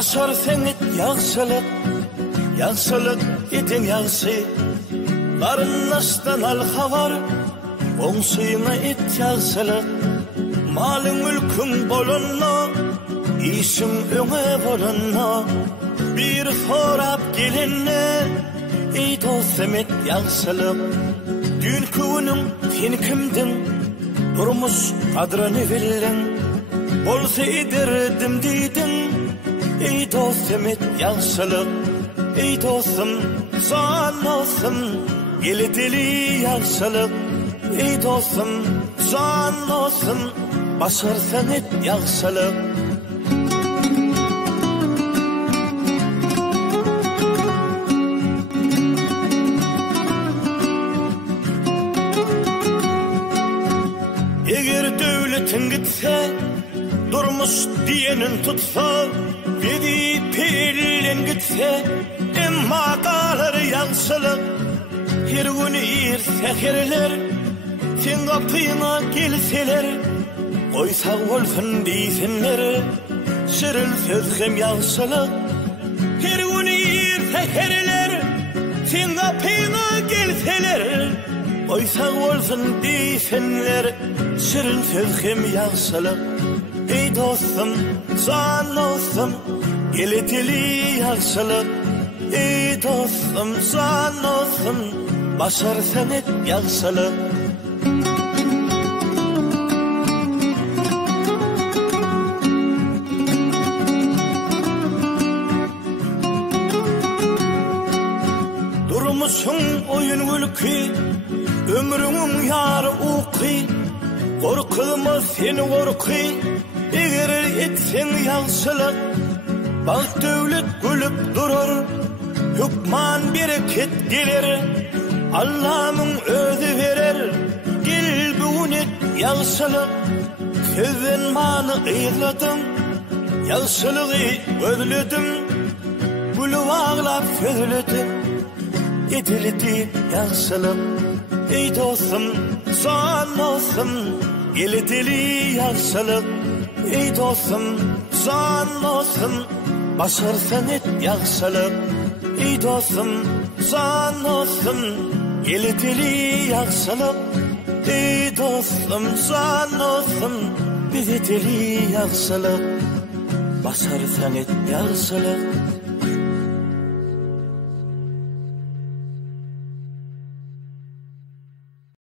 başarsan et yaxşılık, yaxşılık etin yaxşı. Qarınlaşdan al xabar, oňşyna et yaxşılık. Malın mülkün bolanna, işin öňe bolanna. Bir sorap gelenne, ey dostum et yaxşılık. Dünkü günüm sen kimdin, durmuş kadrını bilin. Bolsa ederdim diydin, ey dostum et yaxşılık. Ey dostum, san olsun, geleteli yaxşılık. Ey dostum, san olsun, başarsan et yaxşılık. Eger dövletin gitse, durmuş diyenin tutsa, bedi pelin gitse, emma kalır yaxşılık. Her gün seherler, sen kapıyına gelseler, koysa olsun deysenler, şirin söz hem yaxşılık. Her gün seherler, sen kapıyına gelseler, koysa olsun deysenler, şirin söz hem yaxşılık. Ey dostum, san olsun, geleteli yaxşılık. Ey dostum, san olsun, başarsan et yaxşılık. Durmuşsun oyun gülki, ömrünün yarı uqi. Korkılma sen korki, eger etsen yaxşılık. Bak dövlet gülüp durur, hükman bereket gelir. Allah'ın özü verer, gel bugün et yaxşılık. Sözün bana ıyladın, yaxşılığı özledim. Gülü ağlap sözledim, edildi yaxşılık. Ey dostum, san olsun, geleteli yaxşılık. Ey dostum, san olsun, başarsan et yaxşılık. Ey dostum, san olsun, geleteli yaxşılık. Ey dostum, san olsun, geleteli yaxşılık. Başarsan et yaxşılık.